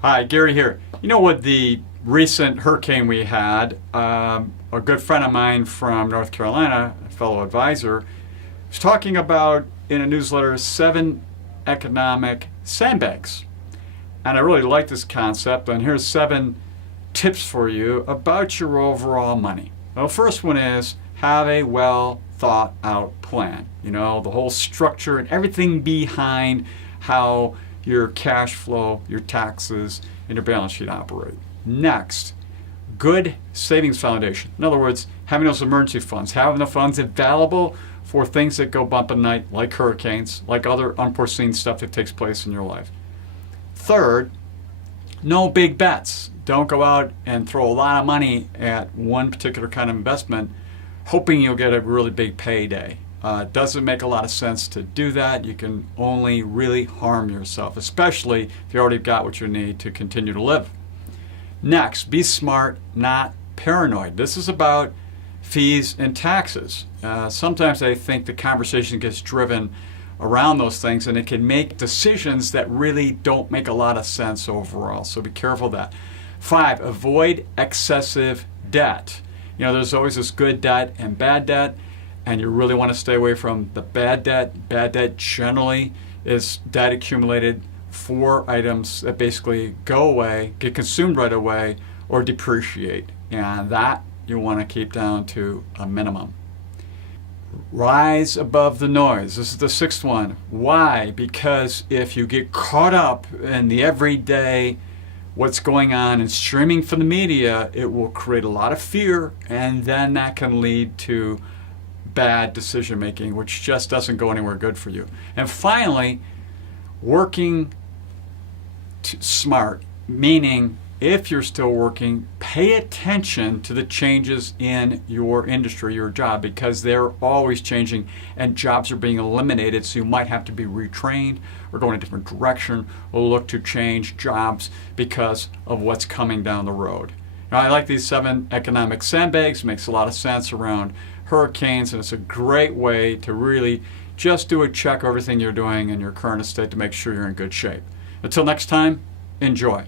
Hi, Gary here. You know, with the recent hurricane we had, a good friend of mine from North Carolina, a fellow advisor, was talking about in a newsletter 7 economic sandbags. And I really like this concept, and here's 7 tips for you about your overall money. Well, the first one is have a well thought out plan. You know, the whole structure and everything behind how your cash flow, your taxes, and your balance sheet operate. Next, good savings foundation. In other words, having those emergency funds, having the funds available for things that go bump in the night, like hurricanes, like other unforeseen stuff that takes place in your life. Third, no big bets. Don't go out and throw a lot of money at one particular kind of investment hoping you'll get a really big payday. It doesn't make a lot of sense to do that. You can only really harm yourself, especially if you already got what you need to continue to live. Next, be smart, not paranoid. This is about fees and taxes. Sometimes I think the conversation gets driven around those things and it can make decisions that really don't make a lot of sense overall. So be careful of that. 5, avoid excessive debt. You know, there's always this good debt and bad debt, and you really want to stay away from the bad debt. Bad debt generally is debt accumulated for items that basically go away, get consumed right away, or depreciate. And that you want to keep down to a minimum. Rise above the noise. This is the 6th one. Why? Because if you get caught up in the everyday, what's going on and streaming from the media, it will create a lot of fear, and then that can lead to bad decision making, which just doesn't go anywhere good for you. And finally, working smart, meaning if you're still working, pay attention to the changes in your industry, your job, because they're always changing and jobs are being eliminated, so you might have to be retrained or go in a different direction or look to change jobs because of what's coming down the road. Now, I like these 7 economic sandbags. It makes a lot of sense around hurricanes, and it's a great way to really just do a check of everything you're doing in your current estate to make sure you're in good shape. Until next time, enjoy.